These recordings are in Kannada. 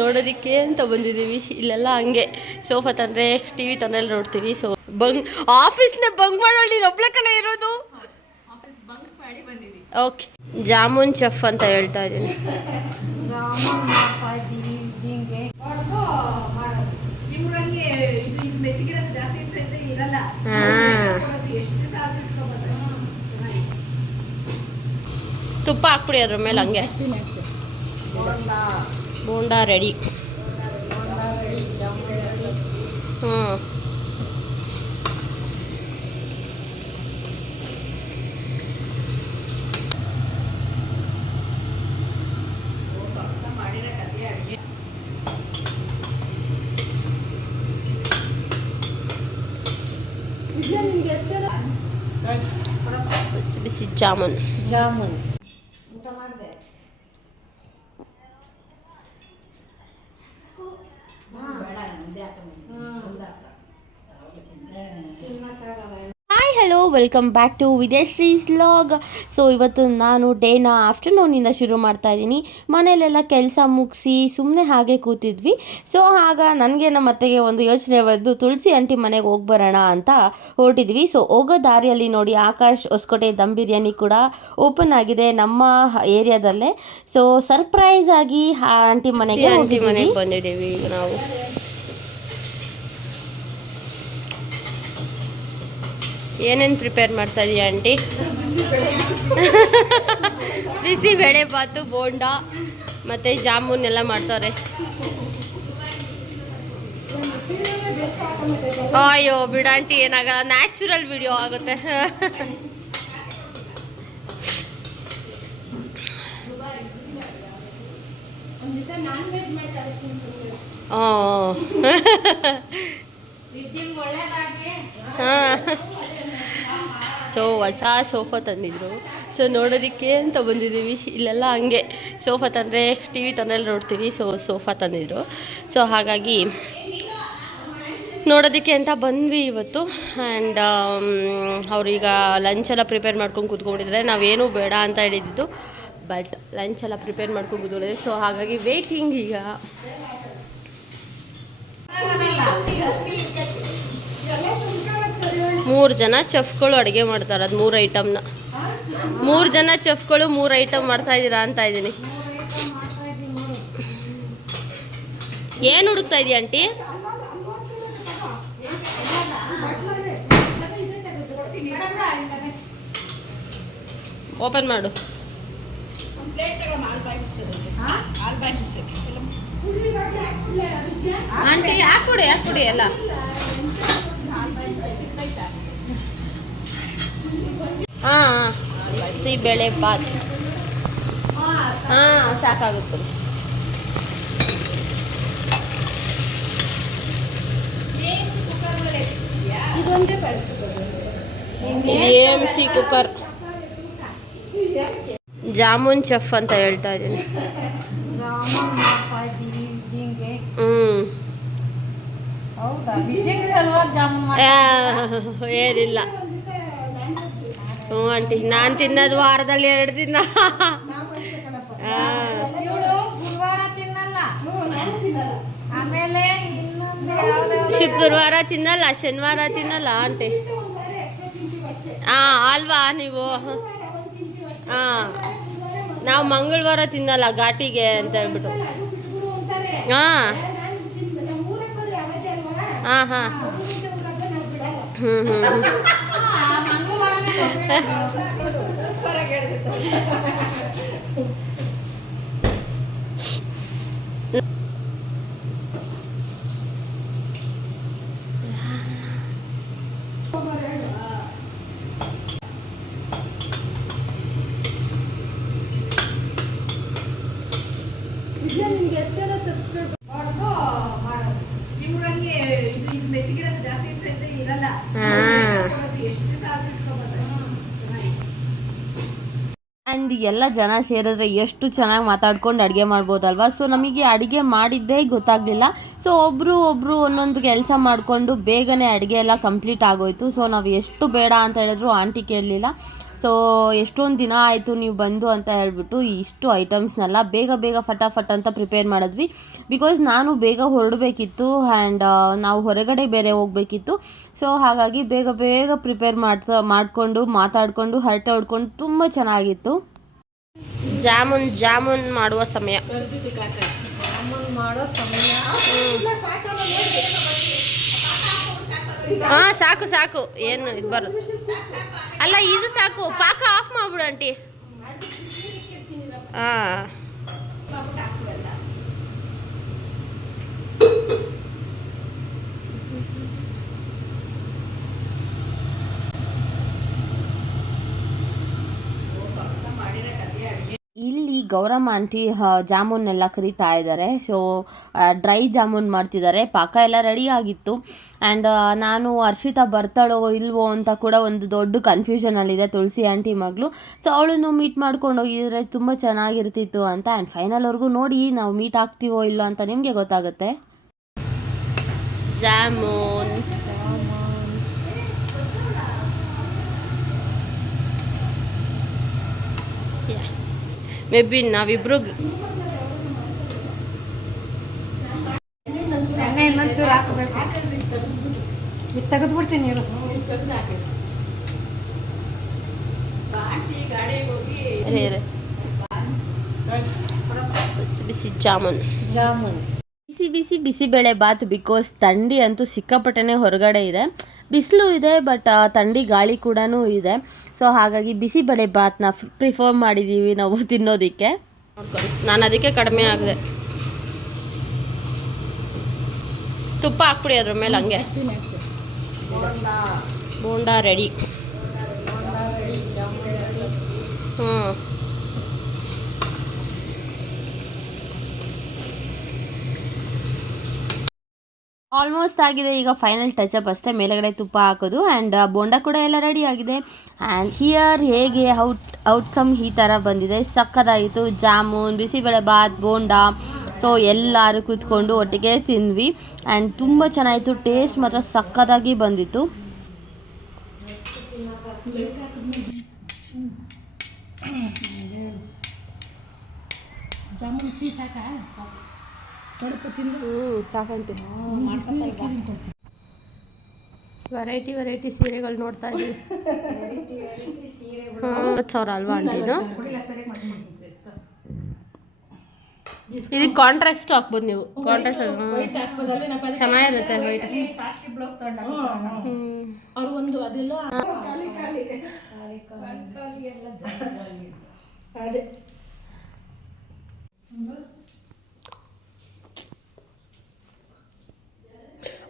ನೋಡೋದಕ್ಕೆ ಅಂತ ಬಂದಿದ್ದೀವಿ. ಇಲ್ಲೆಲ್ಲ ಹಂಗೆ ಸೋಫಾ ತಂದರೆ ಟಿ ವಿ ತಂದರೆ ನೋಡ್ತೀವಿ. ಸೊ ಆಫೀಸ್ನ ಬಂಕ್ ಮಾಡೋಳು ನೀನು ಒಬ್ಳೆ ಕಡೆ ಇರೋದು. ಓಕೆ, ಜಾಮೂನ್ ಚೆಫ್ ಅಂತ ಹೇಳ್ತಾ ಇದ್ದೀನಿ. ತುಪ್ಪ ಹಾಕ್ಬಿಡಿ ಅದ್ರ ಮೇಲೆ ಹಂಗೆ. ಬೋಂಡಾ ರೆಡಿ. ಹ್ಞೂ, ಬಿಸಿ ಬಿಸಿ jamun. Hi hello, welcome back to Videshree's vlog. So ಇವತ್ತು ನಾನು ಡೇನ ಆಫ್ಟರ್ನೂನಿಂದ ಶುರು ಮಾಡ್ತಾ ಇದ್ದೀನಿ. ಮನೆಯಲ್ಲೆಲ್ಲ ಕೆಲಸ ಮುಗಿಸಿ ಸುಮ್ಮನೆ ಹಾಗೆ ಕೂತಿದ್ವಿ. ಸೊ ಆಗ ನನಗೆ ನಮ್ಮ ಅತ್ತೆಗೆ ಒಂದು ಯೋಚನೆ ಬಂದು ತುಳಸಿ ಆಂಟಿ ಮನೆಗೆ ಹೋಗಿ ಬರೋಣ ಅಂತ ಹೊರಟಿದ್ವಿ. ಸೊ ಹೋಗೋ ದಾರಿಯಲ್ಲಿ ನೋಡಿ ಆಕಾಶ್ ಹೊಸಕೋಟೆ ದಮ್ ಬಿರಿಯಾನಿ ಕೂಡ ಓಪನ್ ಆಗಿದೆ ನಮ್ಮ ಏರಿಯಾದಲ್ಲೇ. ಸೊ ಸರ್ಪ್ರೈಸ್ ಆಗಿ ಆಂಟಿ ಮನೆಗೆ ಬಂದಿದ್ದೀವಿ ಈಗ ನಾವು. ಏನೇನು ಪ್ರಿಪೇರ್ ಮಾಡ್ತಾ ಇದೀಯ ಆಂಟಿ? ಬಿಸಿ ಬೇಳೆ ಬಾತು, ಬೋಂಡ ಮತ್ತು ಜಾಮೂನ್ ಎಲ್ಲ ಮಾಡ್ತಾರೆ. ಅಯ್ಯೋ ಬಿಡ ಆಂಟಿ, ಏನಾಗಲ್ಲ, ನ್ಯಾಚುರಲ್ ವಿಡಿಯೋ ಆಗುತ್ತೆ. ಹಾಂ, ಸೊ ಹೊಸ ಸೋಫಾ ತಂದಿದ್ರು. ಸೊ ನೋಡೋದಕ್ಕೆ ಅಂತ ಬಂದಿದ್ದೀವಿ. ಇಲ್ಲೆಲ್ಲ ಹಂಗೆ ಸೋಫಾ ತಂದರೆ ಟಿ ವಿ ತಂದರೆ ನೋಡ್ತೀವಿ. ಸೊ ಸೋಫಾ ತಂದಿದ್ರು. ಸೊ ಹಾಗಾಗಿ ನೋಡೋದಕ್ಕೆ ಅಂತ ಬಂದ್ವಿ ಇವತ್ತು. ಆ್ಯಂಡ್ ಅವ್ರೀಗ ಲಂಚೆಲ್ಲ ಪ್ರಿಪೇರ್ ಮಾಡ್ಕೊಂಡು ಕೂತ್ಕೊಂಡಿದ್ದಾರೆ. ನಾವೇನೂ ಬೇಡ ಅಂತ ಹೇಳಿದ್ದು, ಬಟ್ ಲಂಚ್ ಎಲ್ಲ ಪ್ರಿಪೇರ್ ಮಾಡ್ಕೊಂಡು ಕೂತ್ಕೊಂಡಿದ್ದೆ. ಸೊ ಹಾಗಾಗಿ ವೇಟಿಂಗ್. ಈಗ 3 ಜನ ಚೆಫ್ಗಳು ಅಡುಗೆ ಮಾಡ್ತಾರೆ. ಅದು 3 ಐಟಮ್ನ 3 ಜನ ಚೆಫ್ಗಳು 3 ಐಟಮ್ ಮಾಡ್ತಾ ಇದ್ದೀರಾ ಅಂತ ಇದ್ದೀನಿ. ಏನು ಹುಡುಕ್ತಾ ಇದೀಯ ಆಂಟಿ? ಓಪನ್ ಮಾಡು ಆಂಟಿ. ಹಾಕ್ಕೊಡಿ ಎಲ್ಲ. ಹಾಂ, ಬಿಸಿ ಬೇಳೆ ಬಾತ್. ಹಾಂ, ಸಾಕಾಗುತ್ತೆ. AMC cooker. ಜಾಮೂನ್ ಚೆಫ್ ಅಂತ ಹೇಳ್ತಾ ಇದ್ದೀನಿ. ಏನಿಲ್ಲ. ಹ್ಞೂ ಆಂಟಿ, ನಾನು ತಿನ್ನೋದು ವಾರದಲ್ಲಿ 2 ದಿನ. ಶುಕ್ರವಾರ ತಿನ್ನಲ್ಲ, ಶನಿವಾರ ತಿನ್ನಲ್ಲ ಆಂಟಿ. ಹಾಂ ಅಲ್ವಾ ನೀವು? ಹಾಂ, ನಾವು ಮಂಗಳವಾರ ತಿನ್ನಲ್ಲ ಘಾಟಿಗೆ ಅಂತ ಹೇಳ್ಬಿಟ್ಟು. ಹಾಂ ಹಾಂ ಹಾಂ ಹ್ಞೂ. ಆ್ಯಂಡ್ ಎಲ್ಲ ಜನ ಸೇರಿದ್ರೆ ಎಷ್ಟು ಚೆನ್ನಾಗಿ ಮಾತಾಡ್ಕೊಂಡು ಅಡುಗೆ ಮಾಡ್ಬೋದಲ್ವ. ಸೊ ನಮಗೆ ಅಡುಗೆ ಮಾಡಿದ್ದೇ ಗೊತ್ತಾಗಲಿಲ್ಲ. ಸೊ ಒಬ್ಬರು ಒಂದೊಂದು ಕೆಲಸ ಮಾಡಿಕೊಂಡು ಬೇಗನೆ ಅಡುಗೆ ಎಲ್ಲ ಕಂಪ್ಲೀಟ್ ಆಗೋಯಿತು. ಸೊ ನಾವು ಎಷ್ಟು ಬೇಡ ಅಂತ ಹೇಳಿದ್ರು ಆಂಟಿ ಕೇಳಲಿಲ್ಲ. ಸೊ ಎಷ್ಟೊಂದು ದಿನ ಆಯಿತು ನೀವು ಬಂದು ಅಂತ ಹೇಳ್ಬಿಟ್ಟು ಇಷ್ಟು ಐಟಮ್ಸ್ನೆಲ್ಲ ಬೇಗ ಫಟಾಫಟ್ ಅಂತ ಪ್ರಿಪೇರ್ ಮಾಡಿದ್ವಿ. ಬಿಕಾಸ್ ನಾನು ಬೇಗ ಹೊರಡಬೇಕಿತ್ತು ಆ್ಯಂಡ್ ನಾವು ಹೊರಗಡೆ ಬೇರೆ ಹೋಗಬೇಕಿತ್ತು. ಸೊ ಹಾಗಾಗಿ ಬೇಗ ಪ್ರಿಪೇರ್ ಮಾಡಿಕೊಂಡು ಮಾತಾಡಿಕೊಂಡು ಹರಟೆ ಹೊಡ್ಕೊಂಡು ತುಂಬ ಚೆನ್ನಾಗಿತ್ತು. ಜಾಮೂನ್ ಮಾಡುವ ಸಮಯ. ಹಾಂ ಸಾಕು ಏನು ಇದು ಬರೋದು ಅಲ್ಲ, ಇದು ಸಾಕು. ಪಾಕ ಆಫ್ ಮಾಡ್ಬಿಡು ಆಂಟಿ. ಹಾಂ ಇಲ್ಲಿ ಗೌರಮ್ಮ ಆಂಟಿ ಜಾಮೂನೆಲ್ಲ ಕರಿತಾ ಇದ್ದಾರೆ. ಸೊ ಡ್ರೈ ಜಾಮೂನ್ ಮಾಡ್ತಿದ್ದಾರೆ. ಪಾಕ ಎಲ್ಲ ರೆಡಿ ಆಗಿತ್ತು ಆ್ಯಂಡ್ ನಾನು ಹರ್ಷಿತಾ ಬರ್ತಾಳೋ ಇಲ್ವೋ ಅಂತ ಕೂಡ ಒಂದು ದೊಡ್ಡ ಕನ್ಫ್ಯೂಷನಲ್ಲಿದೆ, ತುಳಸಿ ಆಂಟಿ ಮಗಳು. ಸೊ ಅವಳನ್ನು ಮೀಟ್ ಮಾಡ್ಕೊಂಡು ಹೋಗಿದ್ರೆ ತುಂಬ ಚೆನ್ನಾಗಿರ್ತಿತ್ತು ಅಂತ. ಆ್ಯಂಡ್ ಫೈನಲ್ವರೆಗೂ ನೋಡಿ ನಾವು ಮೀಟ್ ಆಗ್ತೀವೋ ಇಲ್ಲೋ ಅಂತ ನಿಮಗೆ ಗೊತ್ತಾಗುತ್ತೆ. ಜಾಮೂನ್ ಮೇ ಬಿ ನಾವಿಬ್ರು ಇನ್ನೊಂಚೂರು ಹಾಕಬೇಕು, ತೆಗೆದ್ಬಿಡ್ತೀನಿ ನೀರು. ಬಿಸಿ ಜಾಮೂನ್ ಬಿಸಿಬೇಳೆ ಬಾತ್. ಬಿಕಾಸ್ ಥಂಡಿ ಅಂತೂ ಸಿಕ್ಕಾಪಟ್ಟೆನೇ ಹೊರಗಡೆ ಇದೆ, ಬಿಸಿಲು ಇದೆ, ಬಟ್ ಥಂಡಿ ಗಾಳಿ ಕೂಡ ಇದೆ. ಸೊ ಹಾಗಾಗಿ ಬಿಸಿಬೇಳೆ ಬಾತ್ನ ಪ್ರಿಫರ್ ಮಾಡಿದ್ದೀವಿ ನಾವು ತಿನ್ನೋದಕ್ಕೆ. ನಾನು ಅದಕ್ಕೆ ಕಡಿಮೆ ಆಗಿದೆ. ತುಪ್ಪ ಹಾಕ್ಬಿಡಿ ಅದ್ರ ಮೇಲೆ. ಹಂಗೆ ಬೋಂಡಾ ರೆಡಿ. ಹ್ಞೂ ಆಲ್ಮೋಸ್ಟ್ ಆಗಿದೆ. ಈಗ ಫೈನಲ್ ಟಚಪ್ ಅಷ್ಟೇ, ಮೇಲೆಗಡೆ ತುಪ್ಪ ಹಾಕೋದು. ಆ್ಯಂಡ್ ಬೋಂಡ ಕೂಡ ಎಲ್ಲ ರೆಡಿ ಆಗಿದೆ. ಆ್ಯಂಡ್ ಹಿಯರ್ ಹೇಗೆ ಔಟ್ಕಮ್ ಈ ಥರ ಬಂದಿದೆ. ಸಕ್ಕತ್ತಾಯಿತು. ಜಾಮೂನ್, ಬಿಸಿಬೇಳೆ ಬಾತ್, ಬೋಂಡ. ಸೊ ಎಲ್ಲರೂ ಕೂತ್ಕೊಂಡು ಒಟ್ಟಿಗೆ ತಿಂದ್ವಿ ಆ್ಯಂಡ್ ತುಂಬ ಚೆನ್ನಾಗಿತ್ತು. ಟೇಸ್ಟ್ ಮಾತ್ರ ಸಕ್ಕತ್ತಾಗಿ ಬಂದಿತ್ತು. ವೆರೈಟಿ ಸೀರೆಗಳು ನೋಡ್ತಾ ಇದ್ದೀವಿ. 50,000 ಅಲ್ವಾ ಆಂಟಿ ಇದು? ಇದಕ್ಕೆ ಕಾಂಟ್ರಾಕ್ಟ್ ಹಾಕ್ಬೋದು ನೀವು. ಕಾಂಟ್ರಾಕ್ಟ್ ಚೆನ್ನಾಗಿರುತ್ತೆ. ವೈಟ್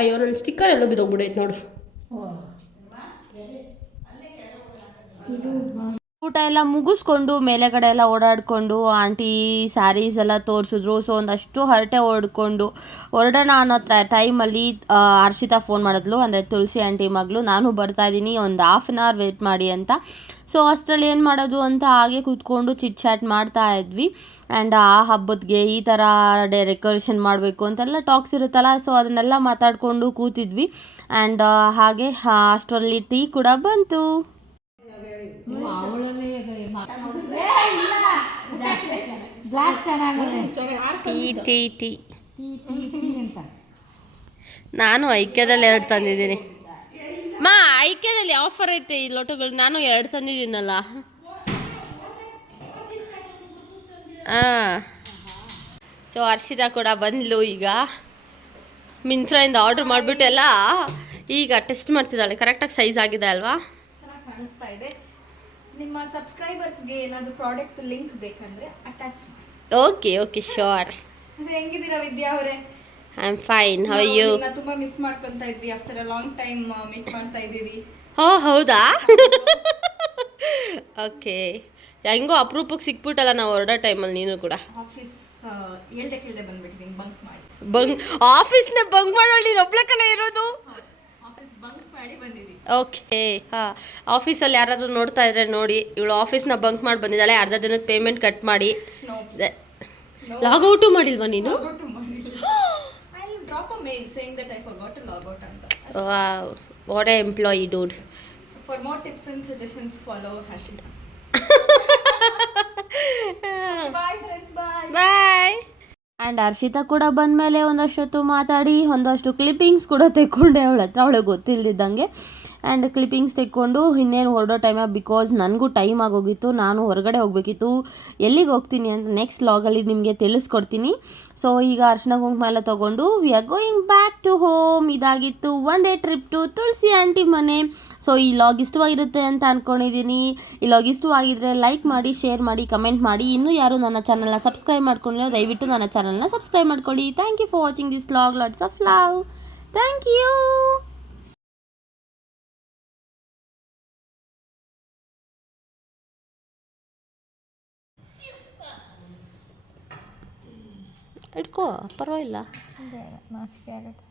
ಅಯ್ಯೋ, ನನ್ನ ಸ್ಟಿಕ್ಕರ್ ಎಲ್ಲ ಬಿದ್ದೋಗ್ಬಿಡೈತೆ ನೋಡು. ಊಟ ಎಲ್ಲ ಮುಗಿಸ್ಕೊಂಡು ಮೇಲೆಗಡೆ ಎಲ್ಲ ಓಡಾಡಿಕೊಂಡು ಆಂಟಿ ಸ್ಯಾರೀಸ್ ಎಲ್ಲ ತೋರಿಸಿದ್ರು. ಸೊ ಒಂದಷ್ಟು ಹರಟೆ ಹೊರಡೋಣ ಅನ್ನೋ ಟೈಮಲ್ಲಿ ಹರ್ಷಿತಾ ಫೋನ್ ಮಾಡಿದ್ಲು, ಅಂದರೆ ತುಳಸಿ ಆಂಟಿ ಮಗಳು. ನಾನು ಬರ್ತಾಯಿದ್ದೀನಿ, ಒಂದು ½ an hour ವೇಟ್ ಮಾಡಿ ಅಂತ. ಸೊ ಅಷ್ಟರಲ್ಲಿ ಏನು ಮಾಡೋದು ಅಂತ ಹಾಗೆ ಕೂತ್ಕೊಂಡು ಚಿಟ್ ಚಾಟ್ ಮಾಡ್ತಾ ಇದ್ವಿ. ಆ್ಯಂಡ್ ಆ ಹಬ್ಬಕ್ಕೆ ಈ ಥರ ಡೆಕೋರೇಷನ್ ಮಾಡಬೇಕು ಅಂತೆಲ್ಲ ಟಾಕ್ಸ್ ಇರುತ್ತಲ್ಲ. ಸೊ ಅದನ್ನೆಲ್ಲ ಮಾತಾಡಿಕೊಂಡು ಕೂತಿದ್ವಿ. ಆ್ಯಂಡ್ ಹಾಗೆ ಅಷ್ಟರಲ್ಲಿ ಟೀ ಕೂಡ ಬಂತು. ಟೀ ನಾನು ಐಕ್ಯದಲ್ಲಿ 2 ತಂದಿದ್ದೀನಿ. ಐಕ್ಯದಲ್ಲಿ ಆಫರ್ ಐತೆ ಈ ಲೋಟಗಳು. ನಾನು 2 ತಂದಿದ್ದೀನಲ್ಲ. ಸೊ ಹರ್ಷಿತಾ ಕೂಡ ಬಂದ್ಲು. ಈಗ ಮಿಂತ್ರಾಯಿಂದ ಆರ್ಡ್ರ್ ಮಾಡಿಬಿಟ್ಟು ಎಲ್ಲ ಈಗ ಟೆಸ್ಟ್ ಮಾಡ್ತಿದ್ದಾಳೆ. ಕರೆಕ್ಟಾಗಿ ಸೈಜ್ ಆಗಿದೆ ಅಲ್ವಾ? ಕಾಣಿಸ್ತಾ ಇದೆ. ನಿಮ್ಮ ಸಬ್ಸ್ಕ್ರೈಬರ್ಸ್ಗೆ ಏನಾದರೂ ಪ್ರಾಡಕ್ಟ್ ಲಿಂಕ್ ಬೇಕಂದ್ರೆ ಅಟ್ಯಾಚ್ ಮಾಡಿ. Okay sure. ಹೆಂಗಿದ್ದೀರಾ ವಿದ್ಯಾ ಅವರೇ? I am fine. How are you? ತುಂಬಾ ಮಿಸ್ ಮಾಡ್ಕೊಂತ ಇದ್ವಿ. After a long time meet ಮಾಡ್ತಾ ಇದ್ದೀವಿ. ಹೌದಾ? ಓಕೆ. ಹೆಂಗೋ ಅಪರೂಪಕ್ಕೆ ಸಿಕ್ಬಿಟ್ಟಲ್ಲ ನಾವು ಹೊರಡೋ ಟೈಮಲ್ಲಿ. ನೀನು ಕೂಡ ಆಫೀಸ್ ಕೇಳ್ದೆ ಬಂದ್ಬಿಟ್ಟಿದ್ದೀನಿ, ಬಂಕ್ ಮಾಡಿ. ಆಫೀಸ್ನ ಬಂಕ್ ಮಾಡೋಳು ನೀನು ಒಬ್ಳೆ ಕಡೆ ಇರೋದು? ಆಫೀಸ್ ಬಂಕ್ ಮಾಡಿ ಬಂದಿದ್ದೀನಿ. ಓಕೆ. ಆಫೀಸಲ್ಲಿ ಯಾರಾದರೂ ನೋಡ್ತಾ ಇದ್ರೆ ನೋಡಿ, ಇವಳು ಆಫೀಸ್ನ ಬಂಕ್ ಮಾಡಿ ಬಂದಿದ್ದಾಳೆ. ಅರ್ಧ ದಿನಕ್ಕೆ ಪೇಮೆಂಟ್ ಕಟ್ ಮಾಡಿ. ಲಾಗೌಟು ಮಾಡಿಲ್ವಾ ನೀನು? Drop a mail saying that I forgot to log out ಅಂತ. Wow, what A employee dude. For more tips and suggestions, follow Harshita. Bye friends, bye. Bye. And Harshita ಕೂಡ ಬಂದಮೇಲೆ ಒಂದಷ್ಟೊತ್ತು ಮಾತಾಡಿ ಒಂದಷ್ಟು ಕ್ಲಿಪ್ಪಿಂಗ್ಸ್ ಕೂಡ ತೆಕ್ಕೊಂಡೆ ಅವಳ ಹತ್ರ, ಅವಳಿಗೆ ಗೊತ್ತಿಲ್ಲದಿದ್ದಂಗೆ. ಆ್ಯಂಡ್ ಕ್ಲಿಪ್ಪಿಂಗ್ಸ್ ತೆಕ್ಕೊಂಡು ಇನ್ನೇನು ಹೊರಡೋ ಟೈಮ, ಬಿಕಾಸ್ ನನಗೂ ಟೈಮ್ ಆಗೋಗಿತ್ತು, ನಾನು ಹೊರಗಡೆ ಹೋಗಬೇಕಿತ್ತು. ಎಲ್ಲಿಗೆ ಹೋಗ್ತೀನಿ ಅಂತ ನೆಕ್ಸ್ಟ್ ಲಾಗಲ್ಲಿ ನಿಮಗೆ ತಿಳಿಸ್ಕೊಡ್ತೀನಿ. ಸೊ ಈಗ ಅರ್ಶಿನ ಕುಂಕುಮ ಎಲ್ಲ ತೊಗೊಂಡು we are going back to home. ಇದಾಗಿತ್ತು one day trip to Tulasi aunty ಮನೆ. ಸೊ ಈ ಲಾಗ್ ಇಷ್ಟವಾಗಿರುತ್ತೆ ಅಂತ ಅಂದ್ಕೊಂಡಿದ್ದೀನಿ. ಈ ಲಾಗ್ ಇಷ್ಟವಾಗಿದ್ದರೆ ಲೈಕ್ ಮಾಡಿ, ಶೇರ್ ಮಾಡಿ, ಕಮೆಂಟ್ ಮಾಡಿ. ಇನ್ನೂ ಯಾರು ನನ್ನ ಚಾನಲ್ನ ಸಬ್ಸ್ಕ್ರೈಬ್ ಮಾಡ್ಕೊಂಡಿಲ್ಲ, ದಯವಿಟ್ಟು ನನ್ನ ಚಾನಲ್ನ ಸಬ್ಸ್ಕ್ರೈಬ್ ಮಾಡ್ಕೊಳ್ಳಿ. Thank you for watching this vlog. Lots of love. Thank you. ಇಟ್ಕೋ, ಪರವಾಗಿಲ್ಲ. ನಾಚಿಕೆ ಆಗುತ್ತೆ.